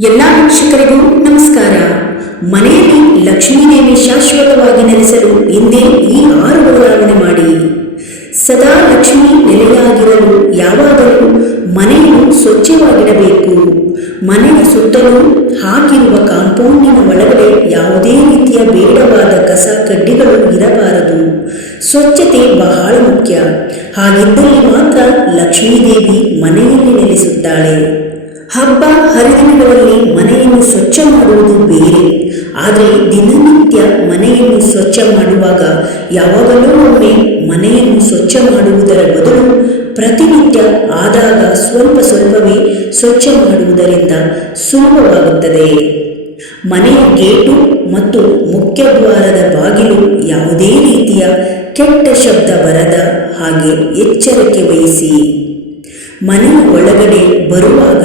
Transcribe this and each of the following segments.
ಎಲ್ಲ ವೀಕ್ಷಕರಿಗೂ ನಮಸ್ಕಾರ. ಮನೆಯಲ್ಲಿ ಲಕ್ಷ್ಮೀದೇವಿ ಶಾಶ್ವತವಾಗಿ ನೆಲೆಸಲು ಹಿಂದೆ ಈ ಆರು ಬದಲಾವಣೆ ಮಾಡಿ. ಸದಾ ಲಕ್ಷ್ಮಿ ನೆಲೆಯಾಗಿರಲು ಯಾವಾಗಲೂ ಮನೆಯನ್ನು ಸ್ವಚ್ಛವಾಗಿಡಬೇಕು. ಮನೆಯ ಸುತ್ತಲೂ ಹಾಕಿರುವ ಕಾಂಪೌಂಡಿನ ಒಳಗಡೆ ಯಾವುದೇ ರೀತಿಯ ಬೇಡವಾದ ಕಸ, ಕಡ್ಡಿಗಳು ಇರಬಾರದು. ಸ್ವಚ್ಛತೆ ಬಹಳ ಮುಖ್ಯ. ಹಾಗಿದ್ದಲ್ಲಿ ಮಾತ್ರ ಲಕ್ಷ್ಮೀದೇವಿ ಮನೆಯಲ್ಲಿ ನೆಲೆಸುತ್ತಾಳೆ. ಹಬ್ಬ ಹರಿದಿನಗಳಲ್ಲಿ ಮನೆಯನ್ನು ಸ್ವಚ್ಛ ಮಾಡುವುದು ಬೇರೆ. ಆದರೆ ದಿನನಿತ್ಯ ಮನೆಯನ್ನು ಸ್ವಚ್ಛ ಮಾಡುವಾಗ ಯಾವಾಗಲೂ ಒಮ್ಮೆ ಮನೆಯನ್ನು ಸ್ವಚ್ಛ ಮಾಡುವುದರ ಬದಲು ಪ್ರತಿನಿತ್ಯ ಆದಾಗ ಸ್ವಲ್ಪ ಸ್ವಲ್ಪವೇ ಸ್ವಚ್ಛ ಮಾಡುವುದರಿಂದ ಸುಲಭವಾಗುತ್ತದೆ. ಮನೆಯ ಗೇಟು ಮತ್ತು ಮುಖ್ಯ ದ್ವಾರದ ಬಾಗಿಲು ಯಾವುದೇ ರೀತಿಯ ಕೆಟ್ಟ ಶಬ್ದ ಬರದ ಹಾಗೆ ಎಚ್ಚರಿಕೆ ವಹಿಸಿ. ಮನೆಯ ಒಳಗಡೆ ಬರುವಾಗ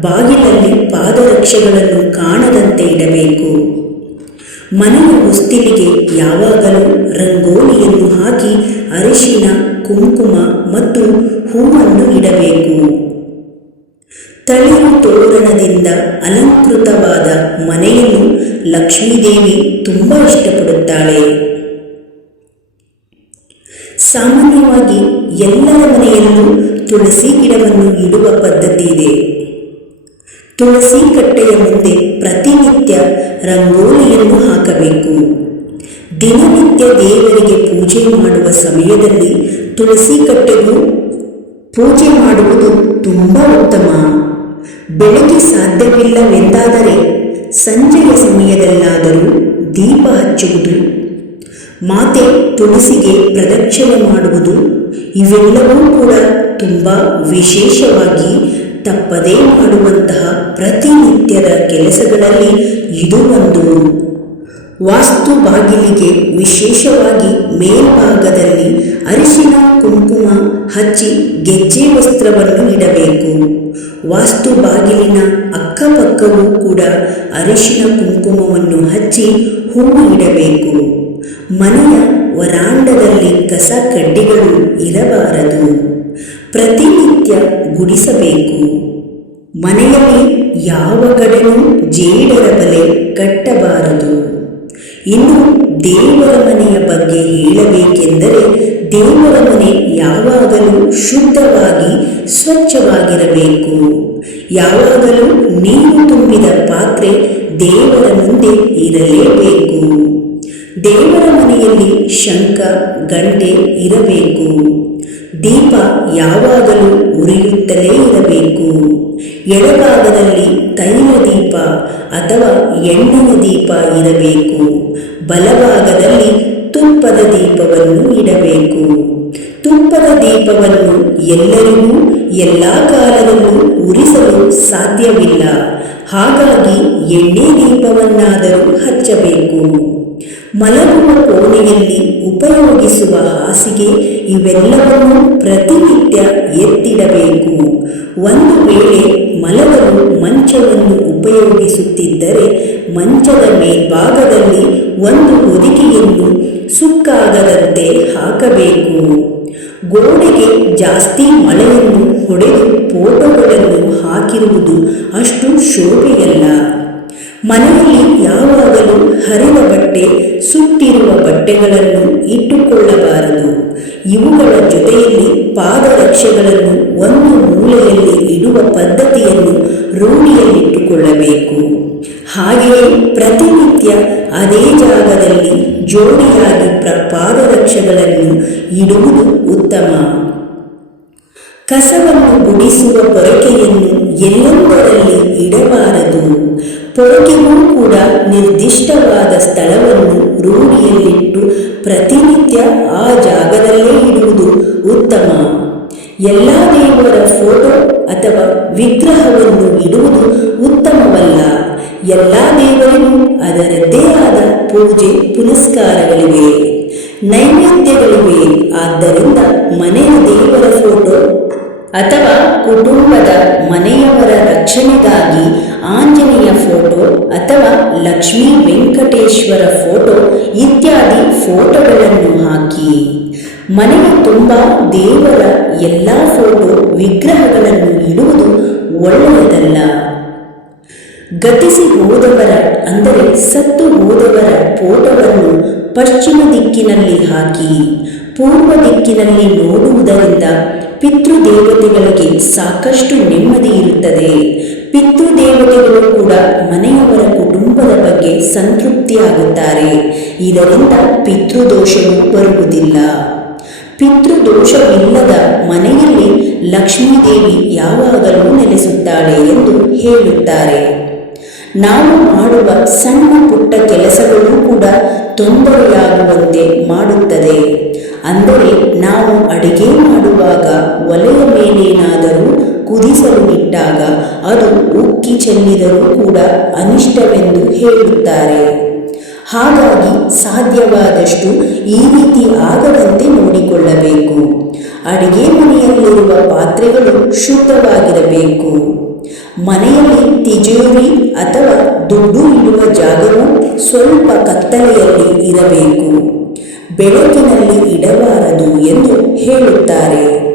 ಬಾಗಿಲಲ್ಲಿ ಪಾದರಕ್ಷೆಗಳನ್ನು ಕಾಣದಂತೆ ಇಡಬೇಕು. ಮನೆಯ ಹೊಸ್ತಿಲಿಗೆ ಯಾವಾಗಲೂ ರಂಗೋಲಿಯನ್ನು ಹಾಕಿ ಅರಿಶಿನ, ಕುಂಕುಮ ಮತ್ತು ಹೂವನ್ನು ಇಡಬೇಕು. ತಳಿರು ತೋರಣದಿಂದ ಅಲಂಕೃತವಾದ ಮನೆಯನ್ನು ಲಕ್ಷ್ಮೀದೇವಿ ತುಂಬ ಇಷ್ಟಪಡುತ್ತಾಳೆ. ಸಾಮಾನ್ಯವಾಗಿ ಎಲ್ಲರ ಮನೆಯಲ್ಲೂ ತುಳಸಿ ಗಿಡವನ್ನು ಇಡುವ ಪದ್ಧತಿ ಇದೆ. ತುಳಸಿ ಕಟ್ಟೆಯ ಮುಂದೆ ಪ್ರತಿನಿತ್ಯ ರಂಗೋಲಿಯನ್ನು ಹಾಕಬೇಕು. ದಿನನಿತ್ಯ ದೇವರಿಗೆ ಪೂಜೆ ಮಾಡುವ ಸಮಯದಲ್ಲಿ ತುಳಸಿ ಕಟ್ಟೆಗೂ ಪೂಜೆ ಮಾಡುವುದು ತುಂಬ ಉತ್ತಮ. ಬೆಳಗ್ಗೆ ಸಾಧ್ಯವಿಲ್ಲವೆಂದಾದರೆ ಸಂಜೆಯ ಸಮಯದಲ್ಲಾದರೂ ದೀಪ ಹಚ್ಚುವುದು. ಮಾತೆ ತುಳಸಿಗೆ ಪ್ರದಕ್ಷಿಣೆ ಮಾಡುವುದು ಇವೆಲ್ಲವೂ ಕೂಡ ತುಂಬ ವಿಶೇಷವಾಗಿ ತಪ್ಪದೇ ಮಾಡುವಂತಹ ಪ್ರತಿನಿತ್ಯದ ಕೆಲಸಗಳಲ್ಲಿ ಇದು ಒಂದು. ವಾಸ್ತು ಬಾಗಿಲಿಗೆ ವಿಶೇಷವಾಗಿ ಮೇಲ್ಭಾಗದಲ್ಲಿ ಅರಿಶಿನ, ಕುಂಕುಮ ಹಚ್ಚಿ ಗೆಜ್ಜೆ ವಸ್ತ್ರವನ್ನು ಇಡಬೇಕು. ವಾಸ್ತು ಬಾಗಿಲಿನ ಅಕ್ಕಪಕ್ಕವೂ ಕೂಡ ಅರಿಶಿನ, ಕುಂಕುಮವನ್ನು ಹಚ್ಚಿ ಹೂವು ಇಡಬೇಕು. ಮನೆಯ ವರಾಂಡದಲ್ಲಿ ಕಸ ಕಡ್ಡಿಗಳು ಇರಬಾರದು. ಪ್ರತಿನಿತ್ಯ ಗುಡಿಸಬೇಕು. ಮನೆಯಲ್ಲಿ ಯಾವ ಕಡೆನೂ ಜೇಡರ ಬಲೆ ಕಟ್ಟಬಾರದು. ಇನ್ನು ದೇವರ ಮನೆಯ ಬಗ್ಗೆ ಹೇಳಬೇಕೆಂದರೆ ದೇವರ ಮನೆ ಯಾವಾಗಲೂ ಶುದ್ಧವಾಗಿ ಸ್ವಚ್ಛವಾಗಿರಬೇಕು. ಯಾವಾಗಲೂ ನೀರು ತುಂಬಿದ ಪಾತ್ರೆ ದೇವರ ಮುಂದೆ ಇರಲೇಬೇಕು. ದೇವರ ಮನೆಯಲ್ಲಿ ಶಂಖ, ಗಂಟೆ ಇರಬೇಕು. ದೀಪ ಯಾವಾಗಲೂ ಉರಿಯುತ್ತಲೇ ಇರಬೇಕು. ಎಡಭಾಗದಲ್ಲಿ ತೈಲ ದೀಪ ಅಥವಾ ಎಣ್ಣೆಯ ದೀಪ ಇರಬೇಕು. ಬಲಭಾಗದಲ್ಲಿ ತುಪ್ಪದ ದೀಪವನ್ನು ಇಡಬೇಕು. ತುಪ್ಪದ ದೀಪವನ್ನು ಎಲ್ಲರಿಗೂ, ಎಲ್ಲ ಕಾಲದಲ್ಲೂ ಉರಿಸಲು ಸಾಧ್ಯವಿಲ್ಲ. ಹಾಗಾಗಿ ಎಣ್ಣೆ ದೀಪವನ್ನಾದರೂ ಹಚ್ಚಬೇಕು. ಮಲಗುವ ಕೋಣೆಯಲ್ಲಿ ಉಪಯೋಗಿಸುವ ಹಾಸಿಗೆ ಇವೆಲ್ಲವನ್ನೂ ಪ್ರತಿನಿತ್ಯ ಎತ್ತಿಡಬೇಕು. ಒಂದು ವೇಳೆ ಮಲಗಲು ಮಂಚವನ್ನು ಉಪಯೋಗಿಸುತ್ತಿದ್ದರೆ ಮಂಚದ ಮೇಲ್ಭಾಗದಲ್ಲಿ ಒಂದು ಹೊದಿಕೆಯನ್ನು ಸುಕ್ಕಾಗದಂತೆ ಹಾಕಬೇಕು. ಗೋಡೆಗೆ ಜಾಸ್ತಿ ಮಳೆಯನ್ನು ಹೊಡೆದು ಫೋಟೋಗಳನ್ನು ಹಾಕಿರುವುದು ಅಷ್ಟು ಶೋಭೆಯಲ್ಲ. ಮನೆಯಲ್ಲಿ ಯಾವಾಗಲೂ ಹರಿದ ಬಟ್ಟೆ, ಸುಟ್ಟಿರುವ ಬಟ್ಟೆಗಳನ್ನು ಇಟ್ಟುಕೊಳ್ಳಬಾರದು. ಇವುಗಳ ಜೊತೆಯಲ್ಲಿ ಪಾದರಕ್ಷೆಗಳನ್ನು ಒಂದು ಮೂಲೆಯಲ್ಲಿ ಇಡುವ ಪದ್ಧತಿಯನ್ನು ರೂಢಿಯಲ್ಲಿಟ್ಟುಕೊಳ್ಳಬೇಕು. ಹಾಗೆಯೇ ಪ್ರತಿನಿತ್ಯ ಅದೇ ಜಾಗದಲ್ಲಿ ಜೋಡಿಯಾಗಿ ಪ್ರ ಪಾದರಕ್ಷೆಗಳನ್ನು ಇಡುವುದು ಉತ್ತಮ. ಕಸವನ್ನು ಗುಡಿಸುವ ಪೊರಕೆಯನ್ನು ಎಲ್ಲೆಂದರಲ್ಲಿ ಇಡಬಾರದು? ಪೊರಕೆಗೂ ಕೂಡ ನಿರ್ದಿಷ್ಟವಾದ ಸ್ಥಳವನ್ನು ರೂಢಿಯಲ್ಲಿಟ್ಟು ಪ್ರತಿನಿತ್ಯ ಆ ಜಾಗದಲ್ಲೇ ಇಡುವುದು ಉತ್ತಮ. ಎಲ್ಲ ದೇವರ ಫೋಟೋ ಅಥವಾ ವಿಗ್ರಹವನ್ನು ಇಡುವುದು ಉತ್ತಮವಲ್ಲ. ಎಲ್ಲ ದೇವರಿಗೂ ಅದರದ್ದೇ ಆದ ಪೂಜೆ ಪುನಸ್ಕಾರಗಳಿವೆ. ನೈವೇದ್ಯಗಳಿವೆ. ಆದ್ದರಿಂದ ಮನೆಯ ದೇವರ ಅಥವಾ ಕುಟುಂಬದ ಮನೆಯವರ ರಕ್ಷಣೆಗಾಗಿ ಆಂಜನೇಯ ಫೋಟೋ ಅಥವಾ ಲಕ್ಷ್ಮೀ ವೆಂಕಟೇಶ್ವರ ಫೋಟೋ ಇತ್ಯಾದಿ ಫೋಟೋಗಳನ್ನು ಹಾಕಿ. ಮನೆಯ ತುಂಬ ದೇವರ ಎಲ್ಲ ಫೋಟೋ ವಿಗ್ರಹಗಳನ್ನು ಇಡುವುದು ಒಳ್ಳೆಯದಲ್ಲ. ಗತಿಸಿ ಹೋದವರ ಅಂದರೆ ಸತ್ತು ಹೋದವರ ಫೋಟೋವನ್ನು ಪಶ್ಚಿಮ ದಿಕ್ಕಿನಲ್ಲಿ ಹಾಕಿ. ಪೂರ್ವ ದಿಕ್ಕಿನಲ್ಲಿ ನೋಡುವುದರಿಂದ ಪಿತೃದೇವತೆಗಳಿಗೆ ಸಾಕಷ್ಟು ನೆಮ್ಮದಿ ಇರುತ್ತದೆ. ಪಿತೃದೇವತೆಗಳು ಕೂಡ ಮನೆಯವರ ಕುಟುಂಬದ ಬಗ್ಗೆ ಸಂತೃಪ್ತಿಯಾಗುತ್ತಾರೆ. ಇದರಿಂದ ಪಿತೃದೋಷವು ಬರುವುದಿಲ್ಲ. ಪಿತೃದೋಷವಿಲ್ಲದ ಮನೆಯಲ್ಲಿ ಲಕ್ಷ್ಮೀದೇವಿ ಯಾವಾಗಲೂ ನೆಲೆಸುತ್ತಾಳೆ ಎಂದು ಹೇಳುತ್ತಾರೆ. ನಾವು ಮಾಡುವ ಸಣ್ಣ ತೊಂದರೆಯಾಗುವಂತೆ ಮಾಡುತ್ತದೆ. ಅಂದರೆ ನಾವು ಅಡಿಗೆ ಮಾಡುವಾಗ ಒಲೆಯ ಮೇಲೇನಾದರೂ ಕುದಿಸಲು ಇಟ್ಟಾಗ ಅದು ಉಕ್ಕಿ ಚೆಲ್ಲಿದರೂ ಕೂಡ ಅನಿಷ್ಟವೆಂದು ಹೇಳುತ್ತಾರೆ. ಹಾಗಾಗಿ ಸಾಧ್ಯವಾದಷ್ಟು ಈ ರೀತಿ ಆಗದಂತೆ ನೋಡಿಕೊಳ್ಳಬೇಕು. ಅಡಿಗೆ ಮನೆಯಲ್ಲಿರುವ ಪಾತ್ರೆಗಳು ಶುದ್ಧವಾಗಿರಬೇಕು. ಮನೆಯಲ್ಲಿ ತಿಜೋರಿ ಅಥವಾ ದುಡ್ಡು ಇಡುವ ಜಾಗವು ಸ್ವಲ್ಪ ಕತ್ತಲೆಯಲ್ಲಿ ಇರಬೇಕು. ಬೆಳಕಿನಲ್ಲಿ ಇಡಬಾರದು ಎಂದು ಹೇಳುತ್ತಾರೆ.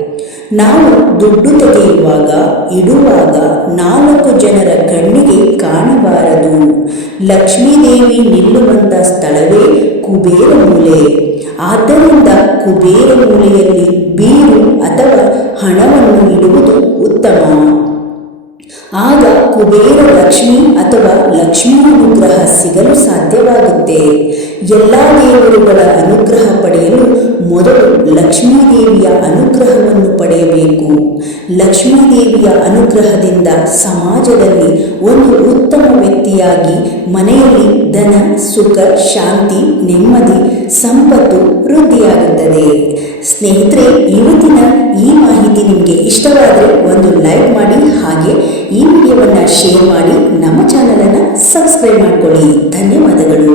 ನಾವು ದುಡ್ಡು ತೆಗೆಯುವಾಗ, ಇಡುವಾಗ ನಾಲ್ಕು ಜನರ ಕಣ್ಣಿಗೆ ಕಾಣಬಾರದು. ಲಕ್ಷ್ಮೀದೇವಿ ನಿಲ್ಲುವಂಥ ಸ್ಥಳವೇ ಕುಬೇರ ಮೂಲೆ. ಆದ್ದರಿಂದ ಕುಬೇರ ಮೂಲೆಯಲ್ಲಿ ಬೀರು ಅಥವಾ ಹಣವನ್ನು ಇಡುವುದು ಉತ್ತಮ. ಆಗ ಕುಬೇರ ಲಕ್ಷ್ಮಿ ಅಥವಾ ಲಕ್ಷ್ಮೀ ಅನುಗ್ರಹ ಸಿಗಲು ಸಾಧ್ಯವಾಗುತ್ತೆ. ಎಲ್ಲ ದೇವರುಗಳ ಅನುಗ್ರಹ ಪಡೆಯಲು ಮೊದಲು ಲಕ್ಷ್ಮೀದೇವಿಯ ಅನುಗ್ರಹವನ್ನು ಪಡೆಯಬೇಕು. ಲಕ್ಷ್ಮೀದೇವಿಯ ಅನುಗ್ರಹದಿಂದ ಸಮಾಜದಲ್ಲಿ ಒಂದು ಉತ್ತಮ ವ್ಯಕ್ತಿಯಾಗಿ ಮನೆಯಲ್ಲಿ ಧನ, ಸುಖ, ಶಾಂತಿ, ನೆಮ್ಮದಿ, ಸಂಪತ್ತು ವೃದ್ಧಿಯಾಗುತ್ತದೆ. ಸ್ನೇಹಿತರೆ, ಇವತ್ತಿನ ಈ ಮಾಹಿತಿ ನಿಮಗೆ ಇಷ್ಟವಾದರೆ ಒಂದು ಲೈಕ್ ಮಾಡಿ ಹಾಗೆ ಈ ವಿಡಿಯೋವನ್ನು ಶೇರ್ ಮಾಡಿ ನಮ್ಮ ಚಾನಲನ್ನು ಸಬ್ಸ್ಕ್ರೈಬ್ ಮಾಡಿಕೊಳ್ಳಿ. ಧನ್ಯವಾದಗಳು.